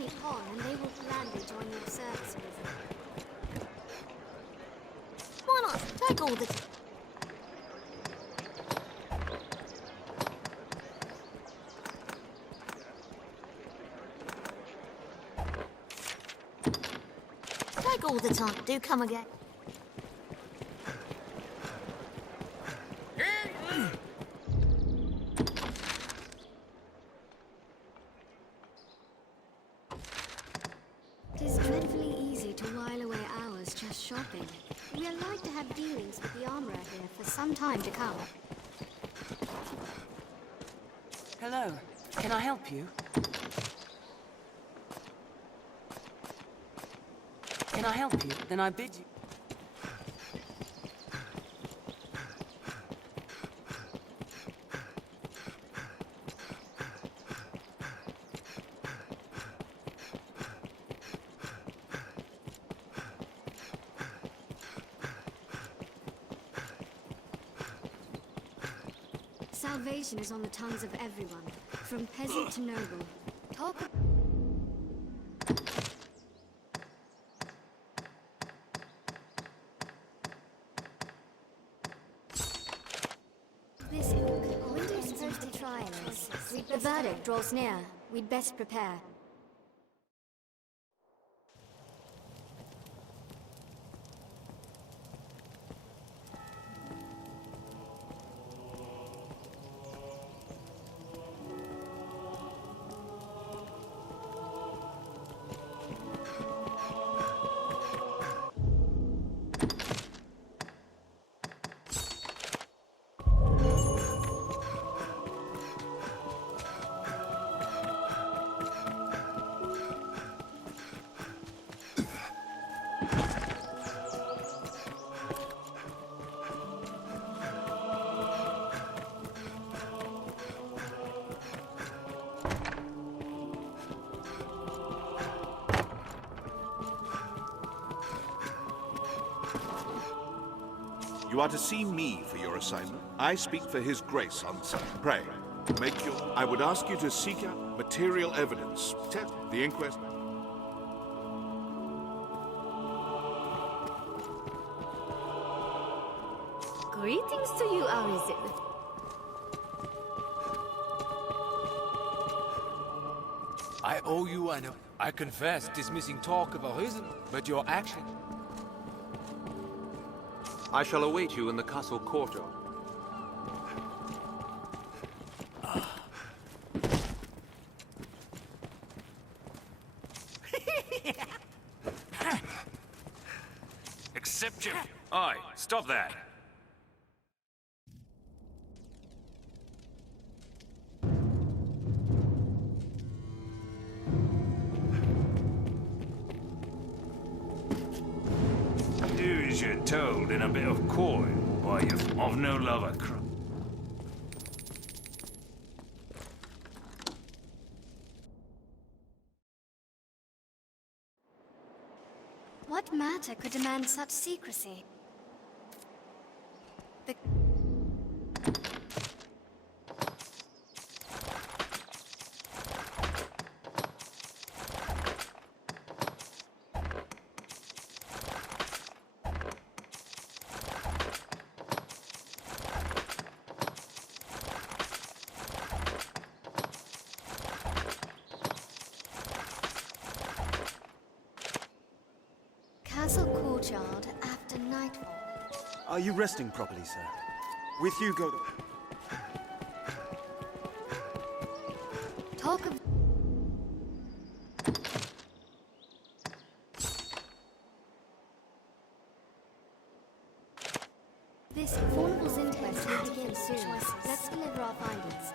tiny pawn and they will gladly join your service, Arisen. Why not? Take all the... Take all the time. Do come again. It is dreadfully easy to while away hours just shopping. We are like to have dealings with the armorer here for some time to come. Hello. Can I help you? Can I help you? Then I bid you. Salvation is on the tongues of everyone, from peasant to noble. Talk. This ilk. When do you suppose the trial is? The verdict draws near. We'd best prepare. You are to see me for your assignment. I speak for His Grace on Sunday. Pray, make your... I would ask you to seek out material evidence. Test the inquest. Greetings to you, Arisen. I owe you an... I confess dismissing talk of Arisen, but your action... I shall await you in the castle courtyard. Accept you. Aye, stop that. Do as you're told in a bit of coin, why you've of no lover crop. What matter could demand such secrecy? The... Castle courtyard after nightfall. Are you resting properly, sir? With you go... Talk of... This Faunable's inquest will begin soon. Let's deliver our findings.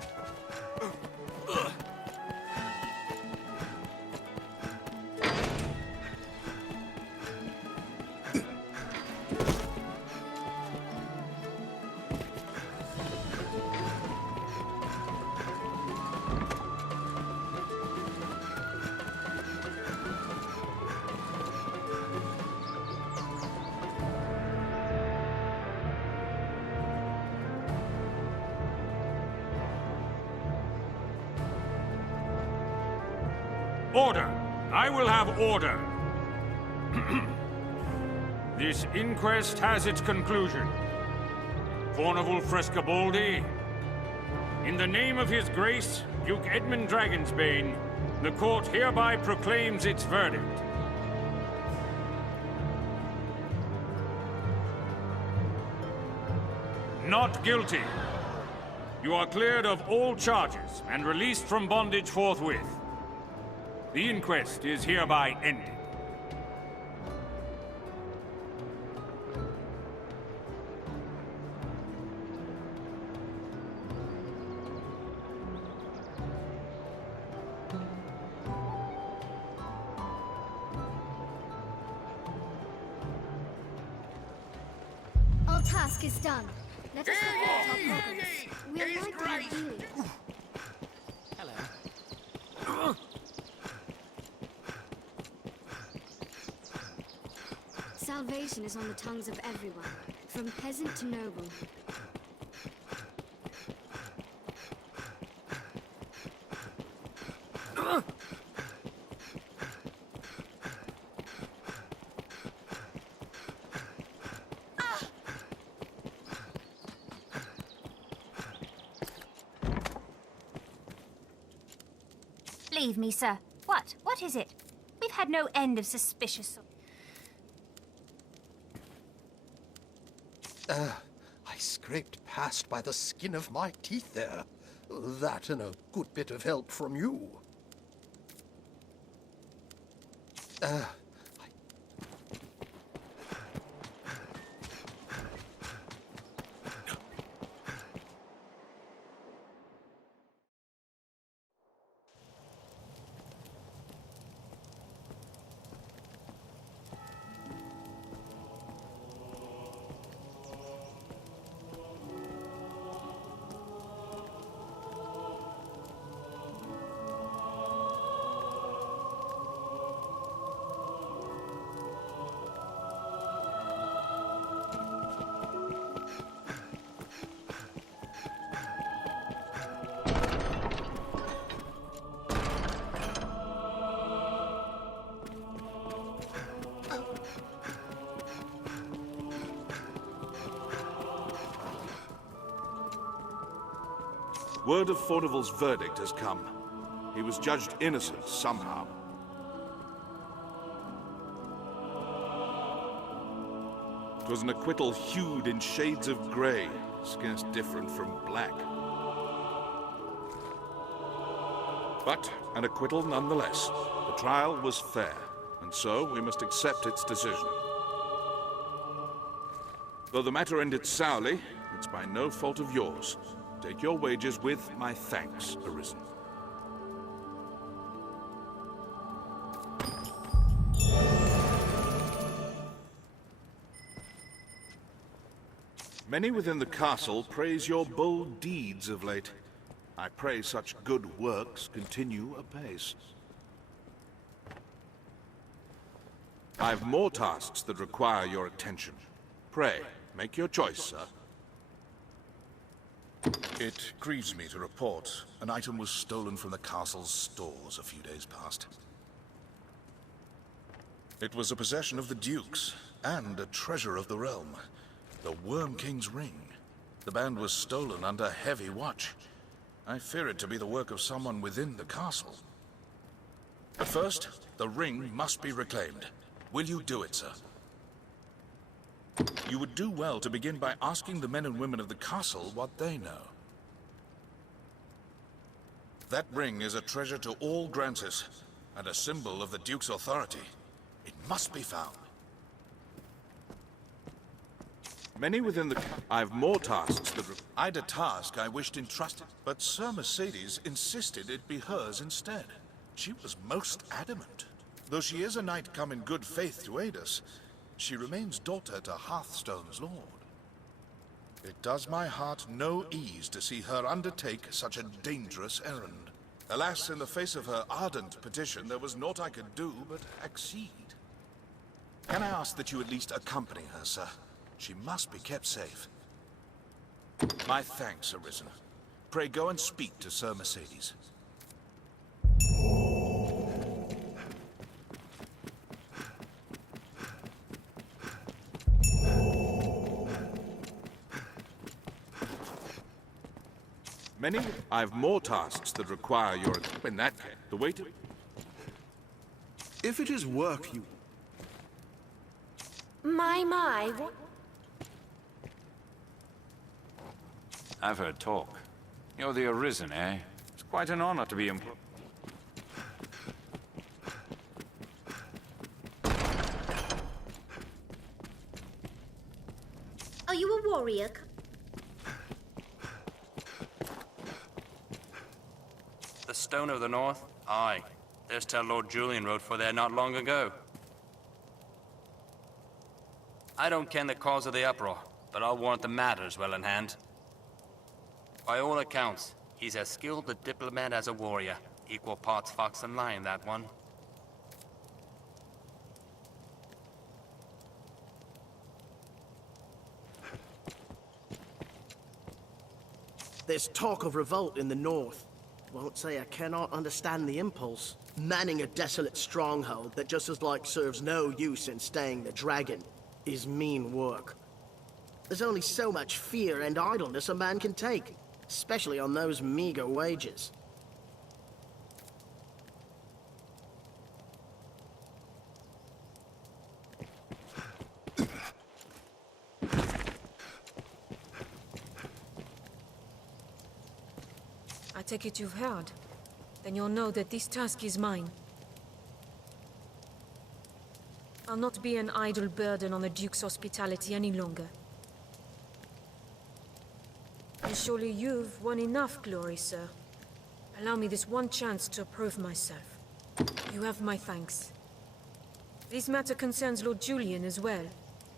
Order! I will have order. This inquest has its conclusion. Fornival Frescobaldi, in the name of His Grace, Duke Edmund Dragonsbane, the court hereby proclaims its verdict. Not guilty. You are cleared of all charges and released from bondage forthwith. The inquest is hereby ended. Our task is done. Let us report our progress. We are like to have dealings. Hello. Salvation is on the tongues of everyone, from peasant to noble. Leave me, sir. What? What is it? We've had no end of suspicious... I scraped past by the skin of my teeth there. That and a good bit of help from you. Word of Fornival's verdict has come. He was judged innocent somehow. It was an acquittal hued in shades of grey, scarce different from black. But an acquittal nonetheless. The trial was fair, and so we must accept its decision. Though the matter ended sourly, it's by no fault of yours. Take your wages with my thanks, Arisen. Many within the castle praise your bold deeds of late. I pray such good works continue apace. I've more tasks that require your attention. Pray, make your choice, sir. It grieves me to report an item was stolen from the castle's stores a few days past. It was a possession of the Duke's and a treasure of the realm, the Worm King's ring. The band was stolen under heavy watch. I fear it to be the work of someone within the castle. But first, the ring must be reclaimed. Will you do it, sir? You would do well to begin by asking the men and women of the castle what they know. That ring is a treasure to all Grancis, and a symbol of the Duke's authority. It must be found. Many within the... I've more tasks that... I'd a task I wished entrusted, but Sir Mercedes insisted it be hers instead. She was most adamant. Though she is a knight come in good faith to aid us, she remains daughter to Hearthstone's lord. It does my heart no ease to see her undertake such a dangerous errand. Alas, in the face of her ardent petition, there was naught I could do but accede. Can I ask that you at least accompany her, sir? She must be kept safe. My thanks, Arisen. Pray go and speak to Sir Mercedes. Many... I've more tasks that require your... In that case, the way to... If it is work you... My, what? I've heard talk. You're the Arisen, eh? It's quite an honor to be employed. Are you a warrior? The Stone of the North? Aye. There's tell Lord Julian rode for there not long ago. I don't ken the cause of the uproar, but I'll warrant the matter's well in hand. By all accounts, he's as skilled a diplomat as a warrior. Equal parts fox and lion, that one. There's talk of revolt in the north. Won't say I cannot understand the impulse. Manning a desolate stronghold that just as like serves no use in staying the dragon is mean work. There's only so much fear and idleness a man can take, especially on those meager wages. I take it you've heard. Then you'll know that this task is mine. I'll not be an idle burden on the Duke's hospitality any longer. And surely you've won enough glory, sir. Allow me this one chance to prove myself. You have my thanks. This matter concerns Lord Julian as well.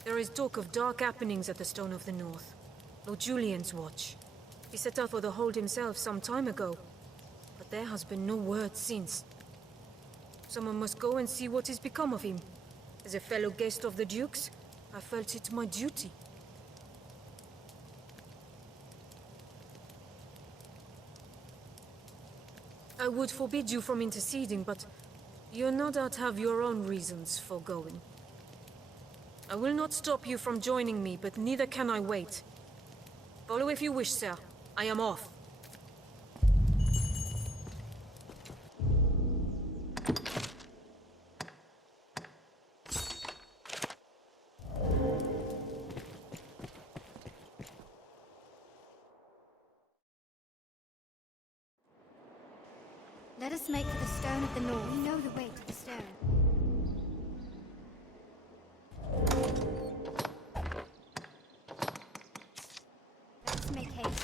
There is talk of dark happenings at the Stone of the North. Lord Julian's watch. He set out for the hold himself some time ago, but there has been no word since. Someone must go and see what has become of him. As a fellow guest of the Duke's, I felt it my duty. I would forbid you from interceding, but you no doubt have your own reasons for going. I will not stop you from joining me, but neither can I wait. Follow if you wish, sir. I am off. Let us make for the Stone of the North. We know the way to the stone. Let us make haste.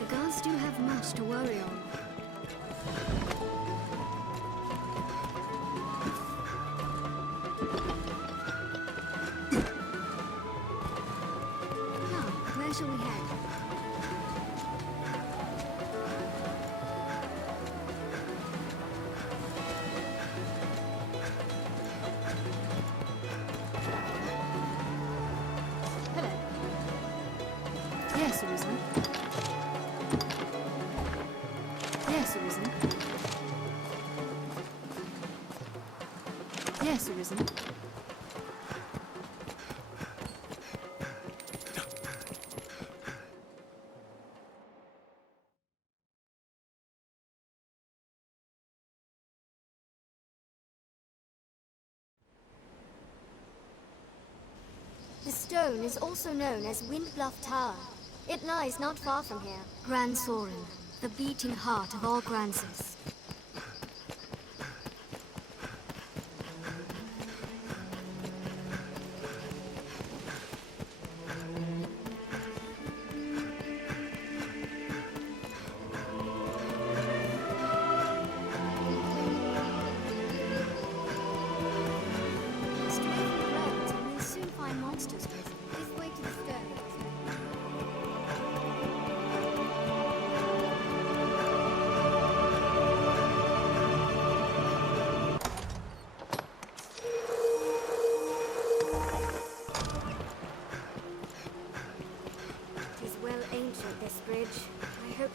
The guards do have much to worry on. Now, where shall we head? Hello. Yes, Arisen. Yes, Arisen. Yes, Arisen. The stone is also known as Windbluff Tower. It lies not far from here. Grand Soren, the beating heart of all Granses. Stray from the roads and we'll soon find monsters with them. This way to the stone.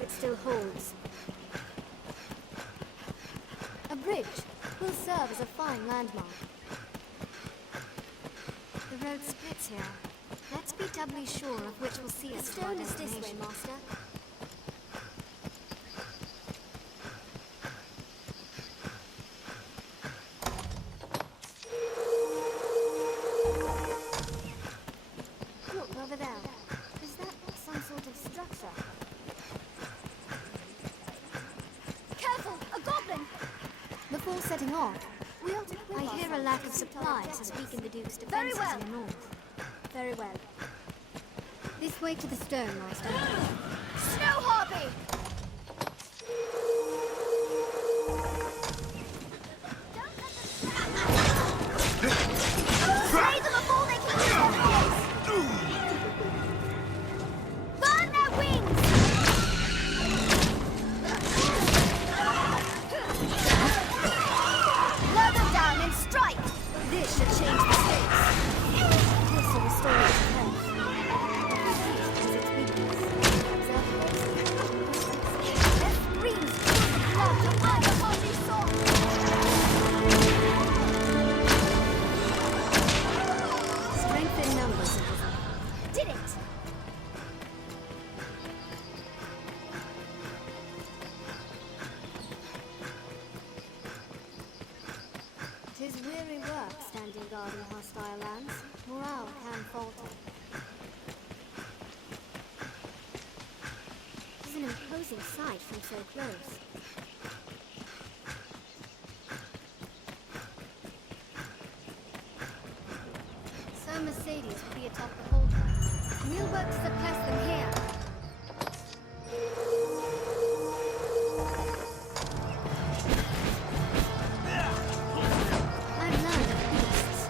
it still holds. A bridge will serve as a fine landmark. The road splits here. Let's be doubly sure of which will see us to our destination. This way, Master. Look over there. Is that some sort of structure? Careful! A goblin! Before setting off, we ought to I hear a lack of supplies as weaken the Duke's defenses in the north. Very well. This way to the stone, Master. Snow Harpy! Slay them before they can use their face! Burn their wings! Blow them down and strike! This should change the stakes. This will restore its health. Their screams fill the blood to either party's soul. Strength in numbers. Did it! Tis weary work standing guard in hostile lands. Morale can falter. Tis an imposing sight from so close. So Mercedes will be atop the hold. We'll work to suppress them here. I've learned of beasts.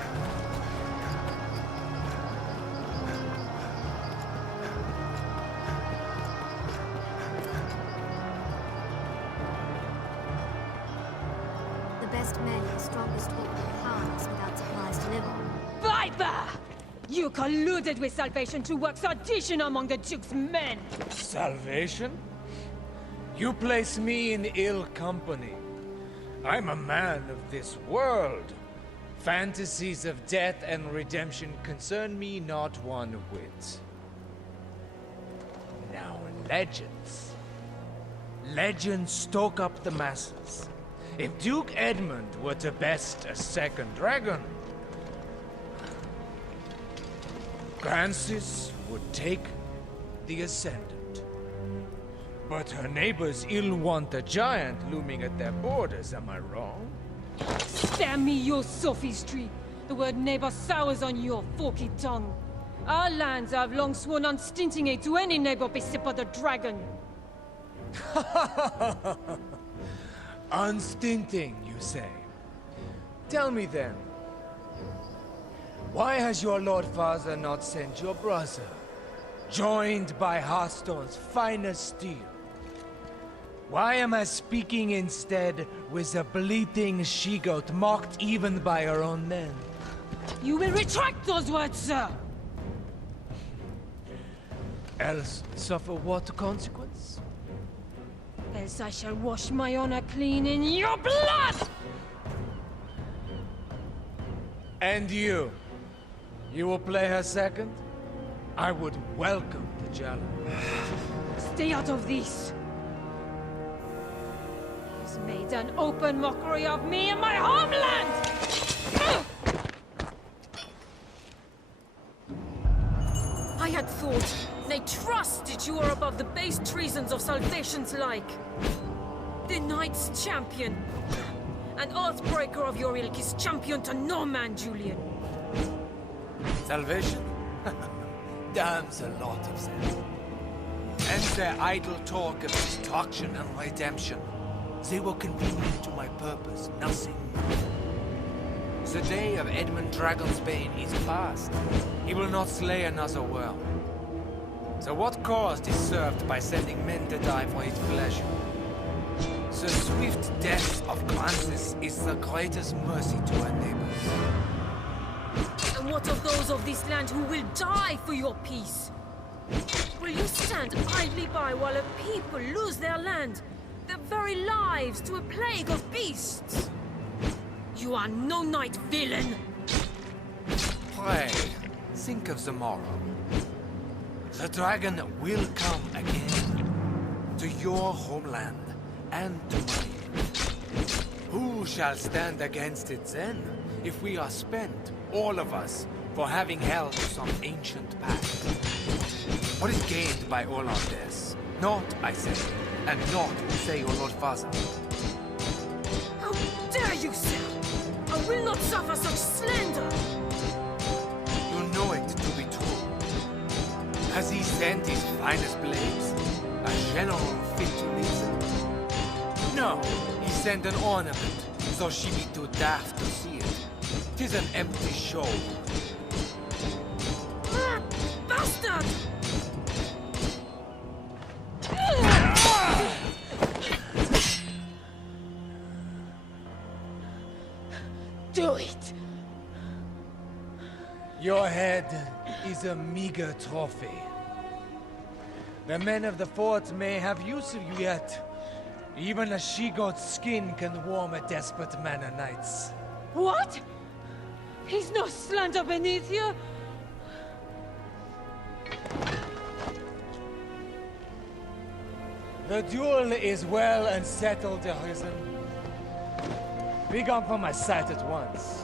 The best men and strongest walk their paths without supplies to live on. Viper! You colluded with Salvation to work sedition among the Duke's men! Salvation? You place me in ill company. I'm a man of this world. Fantasies of death and redemption concern me not one whit. Now, legends. Legends stoke up the masses. If Duke Edmund were to best a second dragon, Francis would take the ascendant. But her neighbors ill want a giant looming at their borders, am I wrong? Spare me your sophistry! The word neighbor sours on your forky tongue. Our lands have long sworn unstinting aid to any neighbor beset by the dragon. Unstinting, you say? Tell me then, why has your Lord Father not sent your brother, joined by Hearthstone's finest steel? Why am I speaking instead with a bleating she-goat mocked even by her own men? You will retract those words, sir! Else suffer what consequence? Else I shall wash my honor clean in your blood! And you? You will play her second? I would welcome the challenge. Stay out of this! He's made an open mockery of me and my homeland! I had thought, nay trusted you were above the base treasons of Salvation's like. The Knight's champion. An Earthbreaker of your ilk is champion to no man, Julian. Salvation? Damns a lot of them. And their idle talk of destruction and redemption. They were convenient to my purpose, nothing more. The day of Edmund Dragonsbane is past. He will not slay another world. So what cause is served by sending men to die for his pleasure? The swift death of Francis is the greatest mercy to our neighbors. And what of those of this land who will die for your peace? Will you stand idly by while a people lose their land, their very lives to a plague of beasts? You are no knight, villain! Pray, think of the morrow. The dragon will come again, to your homeland and to mine. Who shall stand against it then, if we are spent, all of us, for having held to some ancient pact? What is gained by all of this? Not, I say, and not, say your Lord Father. How dare you, sir! I will not suffer such slander! You know it to be true. Has he sent his finest blades? A general fit to listen? No, he sent an ornament, so she be too daft to see it. 'Tis an empty show. Bastard! Do it! Your head is a meager trophy. The men of the fort may have use of you yet. Even a she-goat's skin can warm a desperate man of nights. What? He's no slander beneath you? The duel is well and settled, Arisen. Be gone from my sight at once.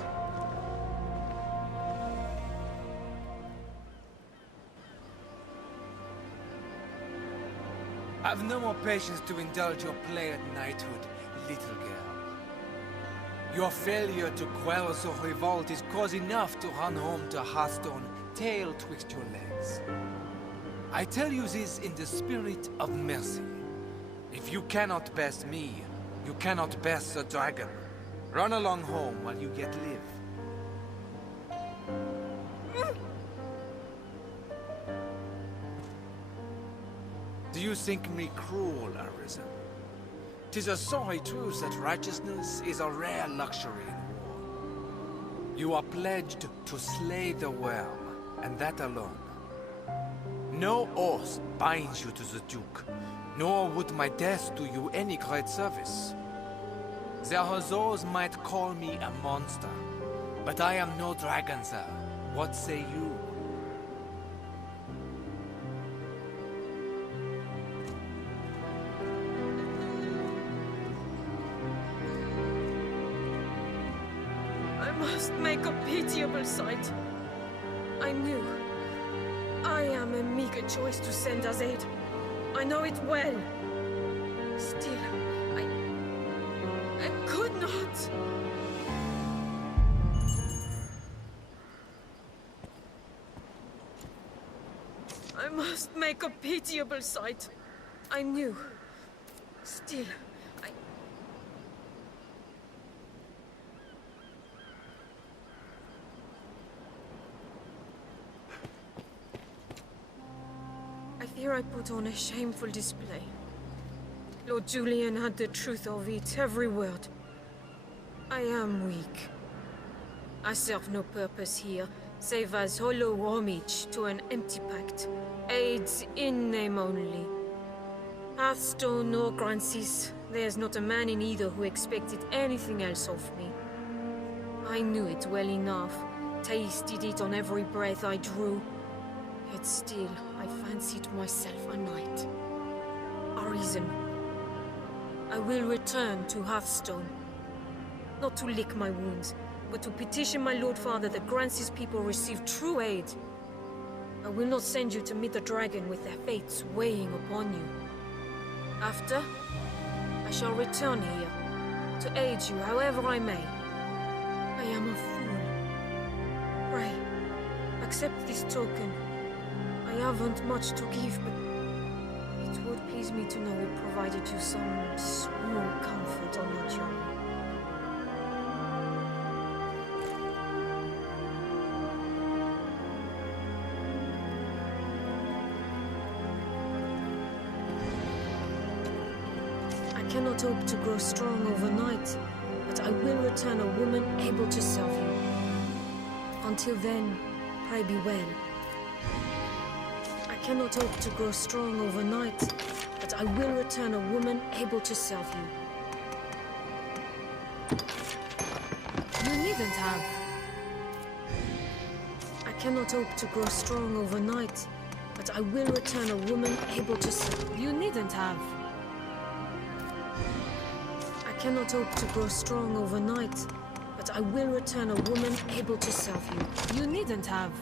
I've no more patience to indulge your play at knighthood, little girl. Your failure to quell the revolt is cause enough to run home to Hearthstone, tail twixt your legs. I tell you this in the spirit of mercy. If you cannot best me, you cannot best the dragon. Run along home while you yet live. Do you think me cruel, Arisen? 'Tis a sorry truth that righteousness is a rare luxury in war. You are pledged to slay the well, and that alone. No oath binds you to the Duke, nor would my death do you any great service. There are those might call me a monster, but I am no dragon, sir. What say you? I must make a pitiable sight. I knew. I am a meager choice to send as aid. I know it well. Still, I could not. I must make a pitiable sight. I knew. Still, I fear I put on a shameful display. Lord Julian had the truth of it, every word. I am weak. I serve no purpose here, save as hollow homage to an empty pact. Aids in name only. Hearthstone or Grancis, there's not a man in either who expected anything else of me. I knew it well enough, tasted it on every breath I drew. Yet still, I fancied myself a knight. Arisen. I will return to Hearthstone. Not to lick my wounds, but to petition my Lord Father that Grancis people receive true aid. I will not send you to meet the dragon with their fates weighing upon you. After, I shall return here, to aid you however I may. I am a fool. Pray, accept this token. I haven't much to give, but it would please me to know it provided you some small comfort on your journey. I cannot hope to grow strong overnight, but I will return a woman able to serve you. Until then, pray be well. I cannot hope to grow strong overnight, but I will return a woman able to serve you. You needn't have. I cannot hope to grow strong overnight, but I will return a woman able to serve. You needn't have. I cannot hope to grow strong overnight, but I will return a woman able to serve you. You needn't have.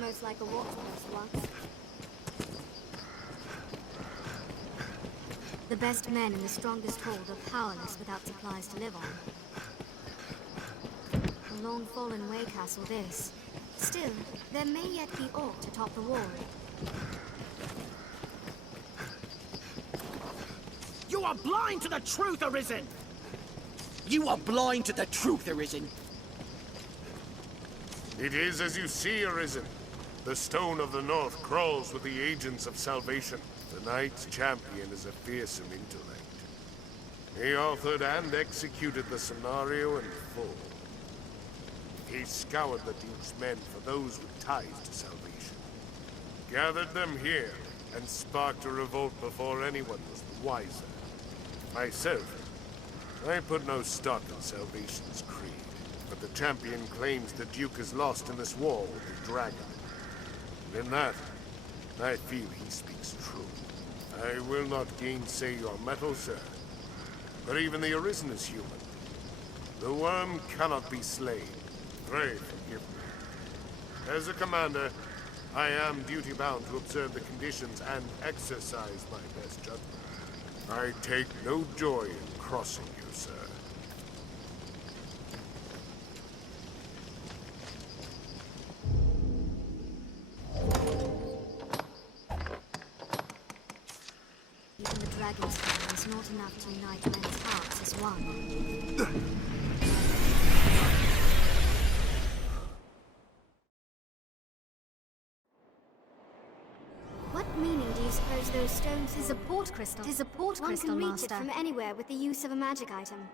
Most like a watercourse once. The best men in the strongest hold are powerless without supplies to live on. A long fallen way castle this. Still, there may yet be aught to top the wall. You are blind to the truth, Arisen! You are blind to the truth, Arisen! It is as you see, Arisen. The Stone of the North crawls with the agents of salvation. The Knight's champion is a fearsome intellect. He authored and executed the scenario in full. He scoured the Duke's men for those with ties to salvation. Gathered them here, and sparked a revolt before anyone was the wiser. Myself, I put no stock in Salvation's creed, but the champion claims the Duke is lost in this war with the dragon. In that, I feel he speaks true. I will not gainsay your mettle, sir. But even the Arisen is human. The worm cannot be slain. Pray forgive me. As a commander, I am duty-bound to observe the conditions and exercise my best judgment. I take no joy in crossing you, sir. Even the dragon's power is not enough to unite men's hearts as one. What meaning do you suppose those stones is a port crystal? It is a port crystal, One can reach it from anywhere with the use of a magic item.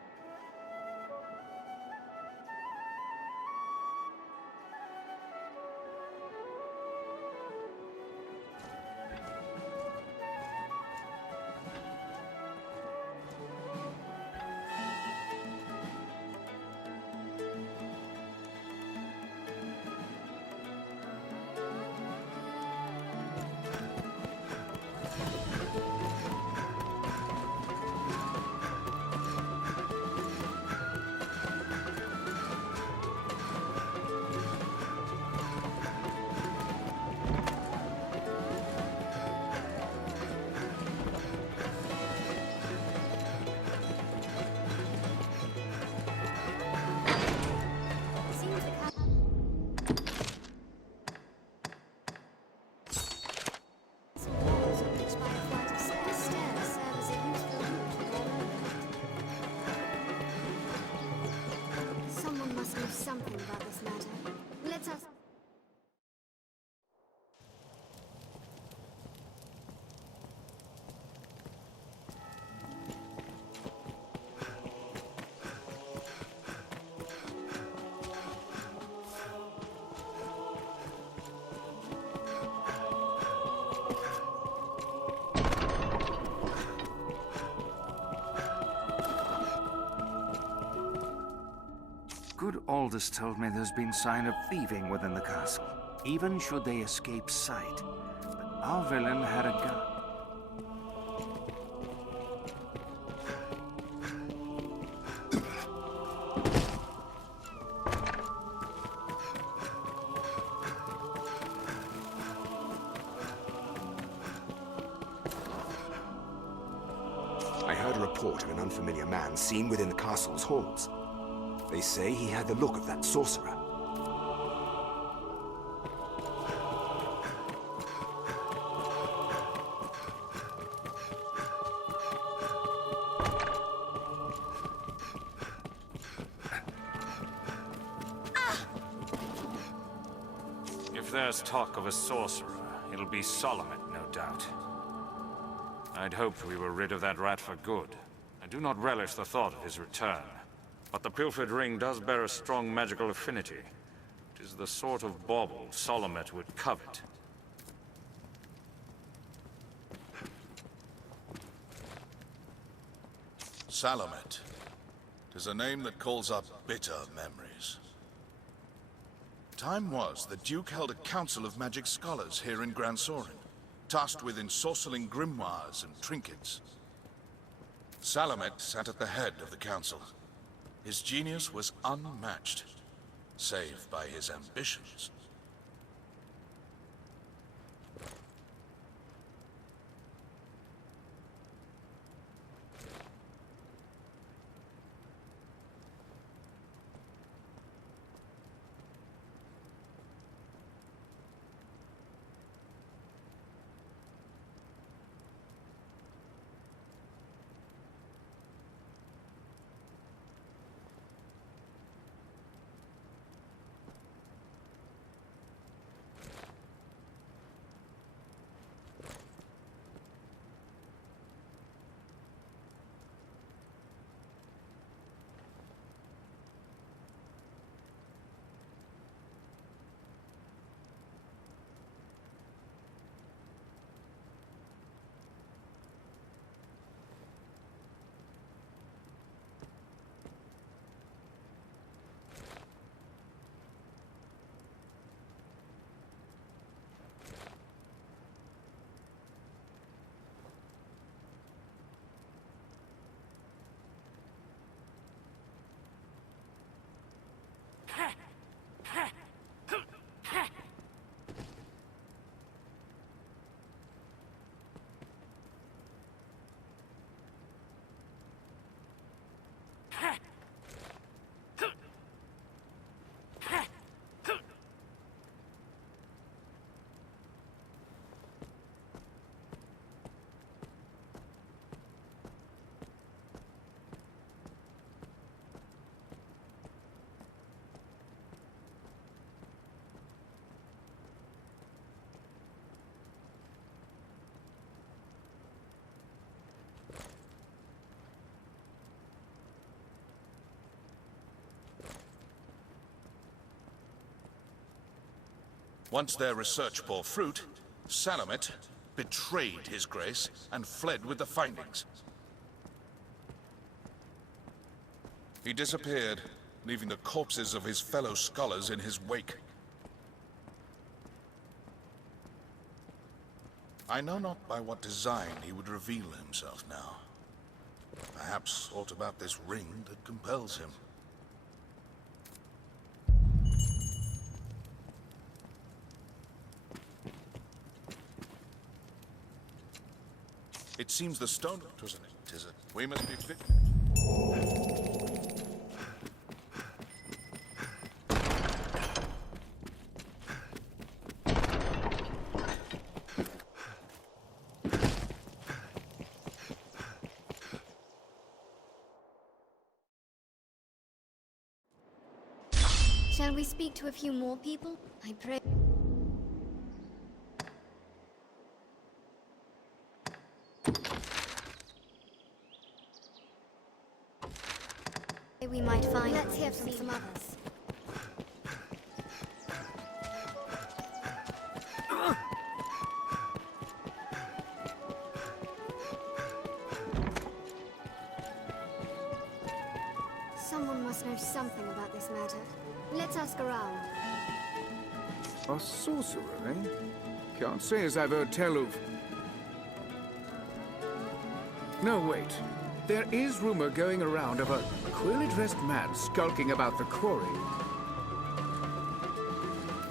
Something about this matter. Let us... Good Aldous told me there's been sign of thieving within the castle, even should they escape sight. But our villain had a gun. unfamiliar man seen within the castle's halls. They say he had the look of that sorcerer. If there's talk of a sorcerer, it'll be Solomon, no doubt. I'd hoped we were rid of that rat for good. I do not relish the thought of his return. But the pilfered ring does bear a strong magical affinity. It is the sort of bauble Solomon would covet. Salamet. 'Tis a name that calls up bitter memories. Time was the Duke held a council of magic scholars here in Grand Sorin, tasked with ensorceling grimoires and trinkets. Salamet sat at the head of the council. His genius was unmatched, save by his ambitions. Once their research bore fruit, Salamet betrayed his grace and fled with the findings. He disappeared, leaving the corpses of his fellow scholars in his wake. I know not by what design he would reveal himself now. Perhaps aught about this ring that compels him. It seems the stone... 'Tis it. We must be fit... Shall we speak to a few more people? I pray... We might find... Let's hear from some others. Someone must know something about this matter. Let's ask around. A sorcerer, eh? Can't say as I've heard tell of... No, wait. There is rumor going around of a queerly dressed man skulking about the quarry.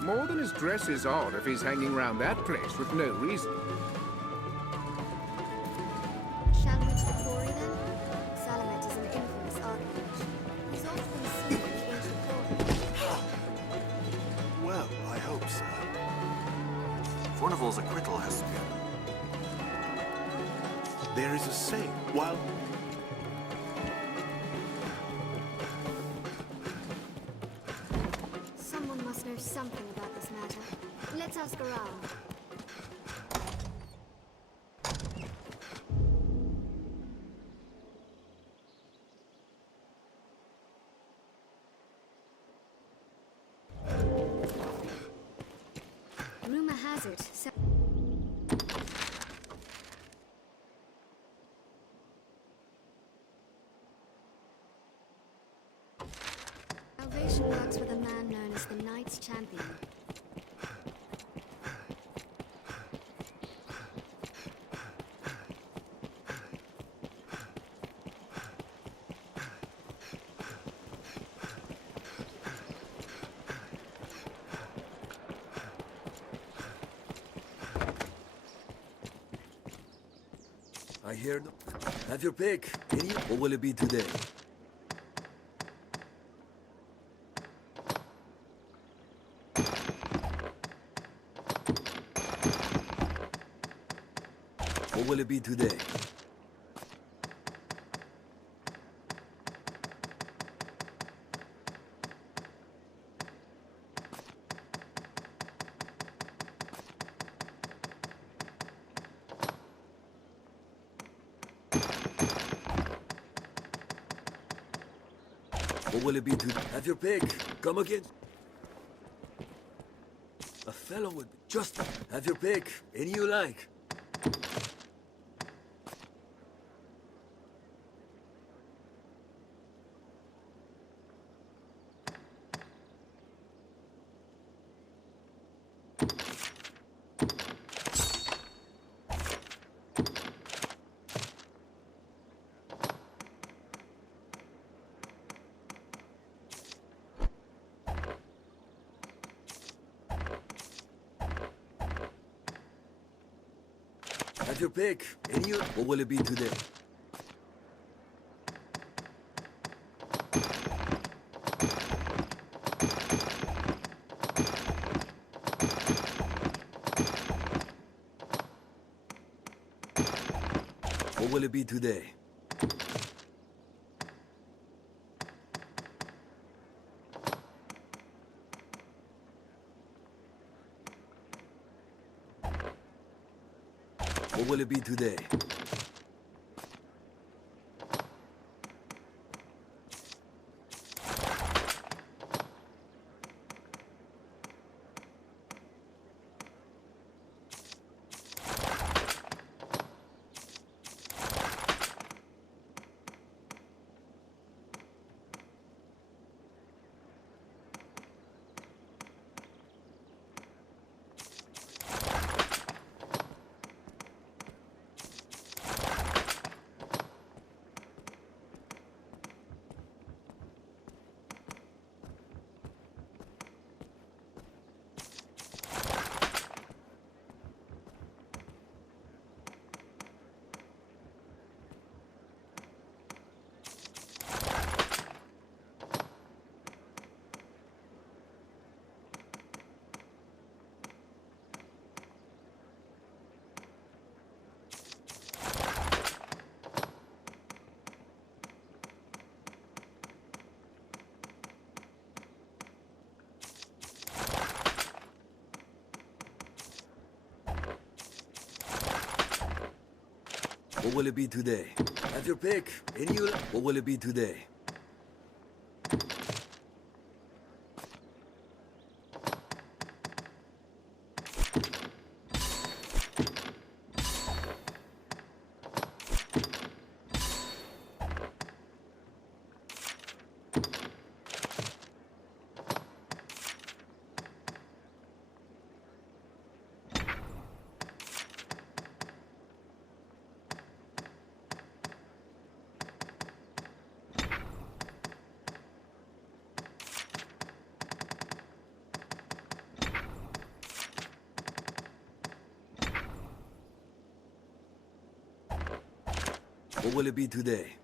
More than his dress is odd if he's hanging around that place with no reason. Shall we to the quarry then? Salamet Fornival's acquittal has... There is a saying, while... Someone must know something about this matter. Let's ask around. Rumor has it. Salvation works with a man known as the Knight's Champion. I hear... Have your pick. Any... Or will it be today? Or will it be today? Or will it be to... Have your pick. Come again. A fellow would... Just... Have your pick. Any you like. Have your pick. Any you... Or will it be today? Or will it be today? Or will it be today? What will it be today? Have your pick. Any you... What will it be today? What will it be today?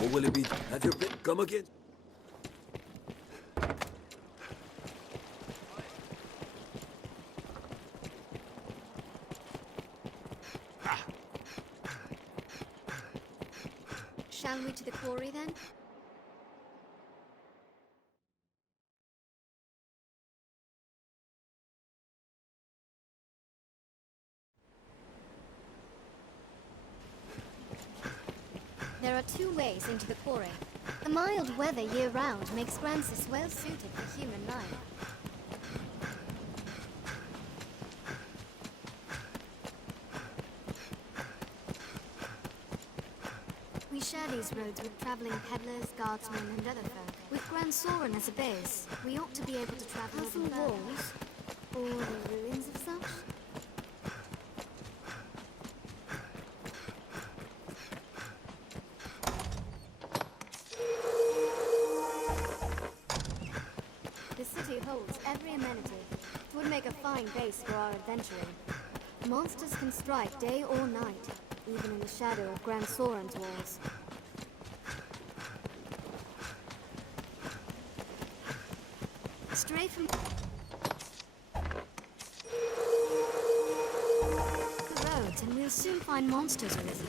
What will it be? Have your pick. Come again. Shall we to the quarry then? There are two ways into the quarry. The mild weather year-round makes Grancis well suited for human life. We share these roads with traveling peddlers, guardsmen, and other folk. With Grand Soren as a base, we ought to be able to travel over walls, or the ruins of such. The city holds every amenity. It would make a fine base for our adventuring. Monsters can strike day or night, even in the shadow of Grand Soren's walls. Stray from the roads and we'll soon find monsters arisen.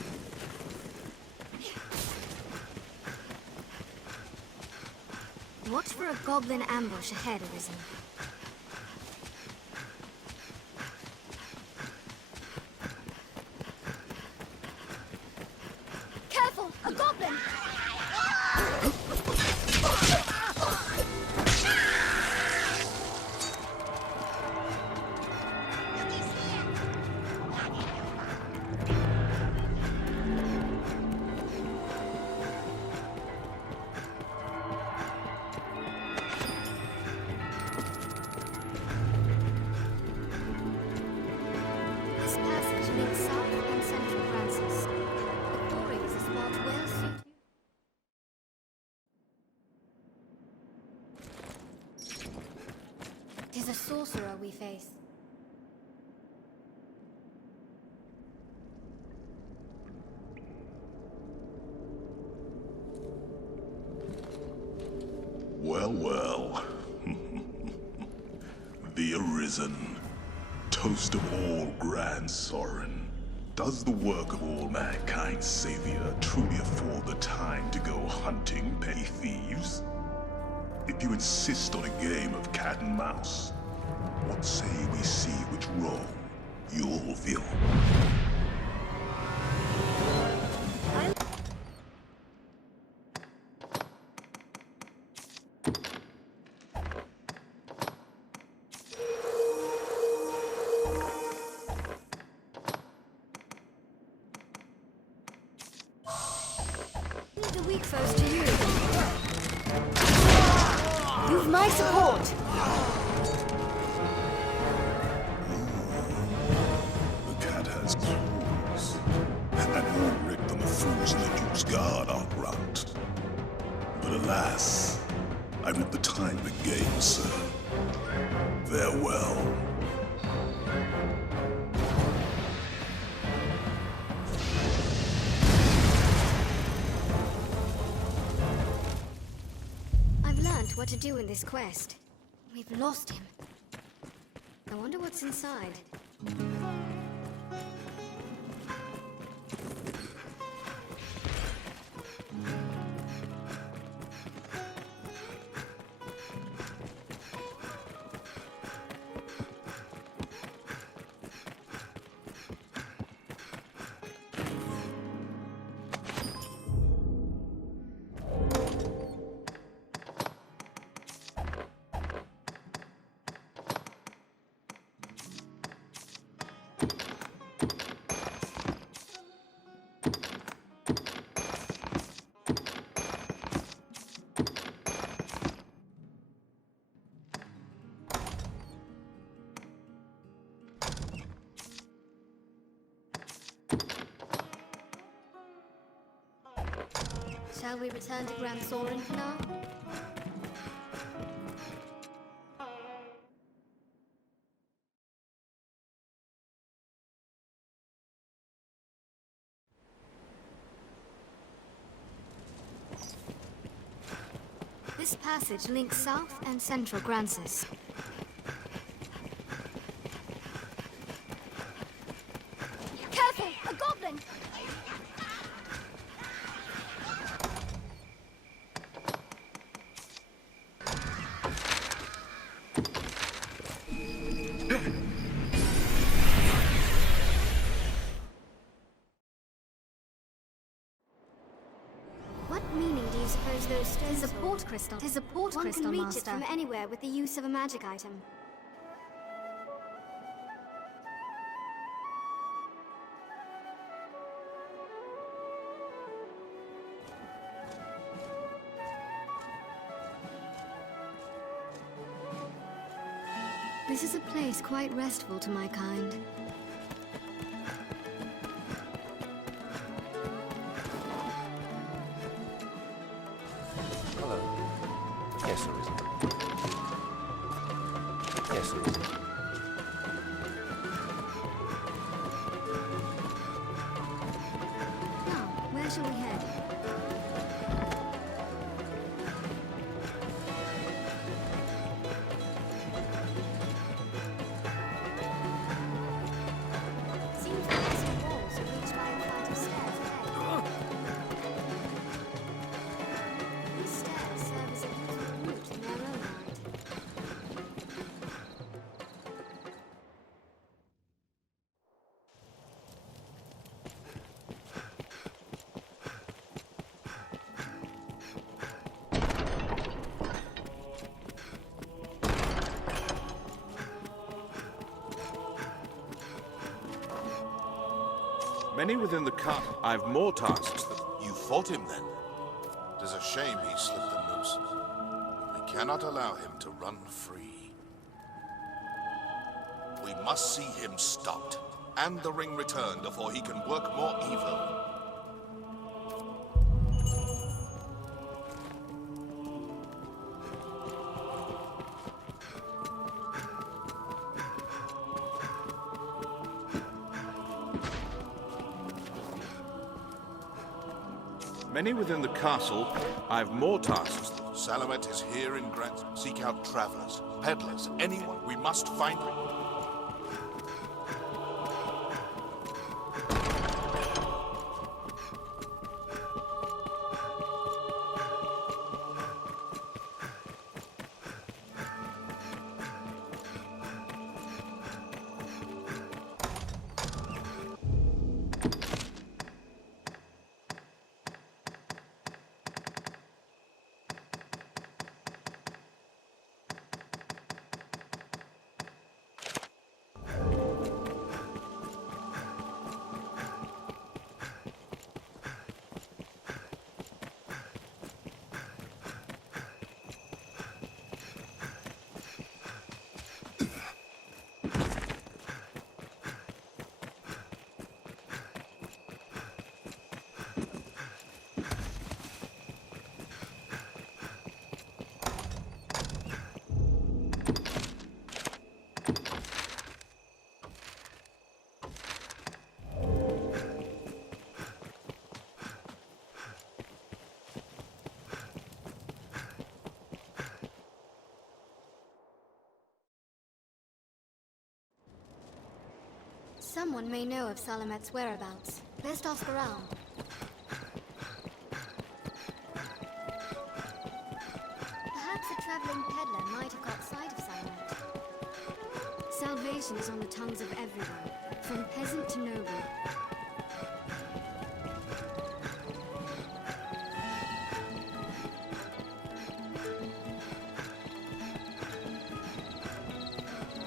Watch for a goblin ambush ahead, Arisen. Careful! A goblin! This passage links south and central Francis. The quarry is a spot well suited. Tis a sorcerer we face. Well, well. The Arisen, toast of all Grand Soren. Does the work of all mankind's savior truly afford the time to go hunting petty thieves? If you insist on a game of cat and mouse, what say we see which role you'll fill? The weak foes to you. You've my support. The cat has claws, and that more ripped than the fools in the Duke's Guard outrant. But alas, I'm at the time of the game, sir. Farewell. I've learned what to do in this quest. We've lost him. I wonder what's inside. Shall we return to Grand Soren for now? This passage links South and Central Grancis. Careful! A goblin! What meaning do you suppose those stones hold? 'Tis a port crystal. 'Tis a port crystal, One can reach it from anywhere with the use of a magic item. This is a place quite restful to my kind. Hello. Yes, Arisen. Yes, Arisen. Now, where shall we head? Seems the western walls are reached by a flight of stairs ahead. These stairs serve as a useful route in their own right. Many within the cut. I've more tasks than... You fought him then? It is a shame he slipped the noose. We cannot allow him to run free. We must see him stopped, and the ring returned before he can work more evil. Many within the castle. I've more tasks. Salamet is here in Grant. Seek out travelers, peddlers, anyone. We must find them. Someone may know of Salamet's whereabouts. Best ask around. Perhaps a traveling peddler might have caught sight of Salamet. Salvation is on the tongues of everyone, from peasant to noble.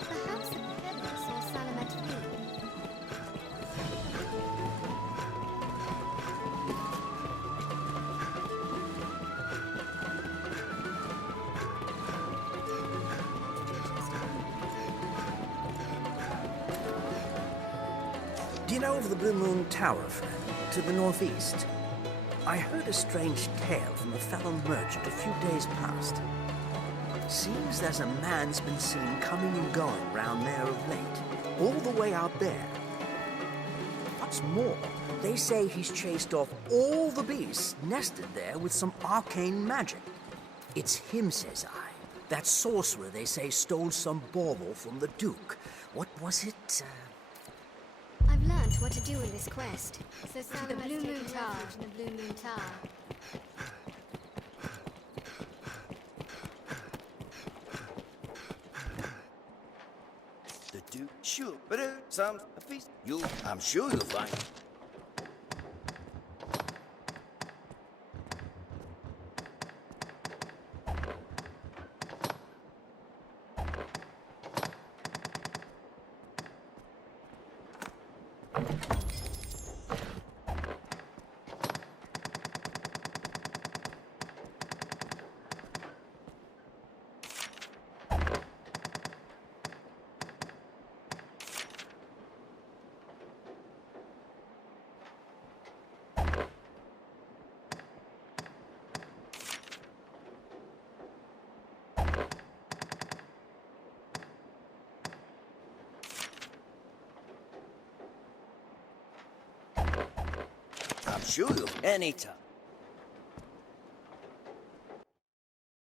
Perhaps a peddler saw Salamet flee. Do you know of the Blue Moon Tower, friend? To the northeast? I heard a strange tale from a fellow merchant a few days past. Seems there's a man's been seen coming and going round there of late, all the way out there. What's more, they say he's chased off all the beasts nested there with some arcane magic. It's him, says I. That sorcerer they say stole some bauble from the Duke. What was it? I've learned what to do in this quest. So to the Blue Moon Tower. The Blue Moon Tower. The Duke, sure, but some a feast. I'm sure you'll find. I'm sure you'll anytime.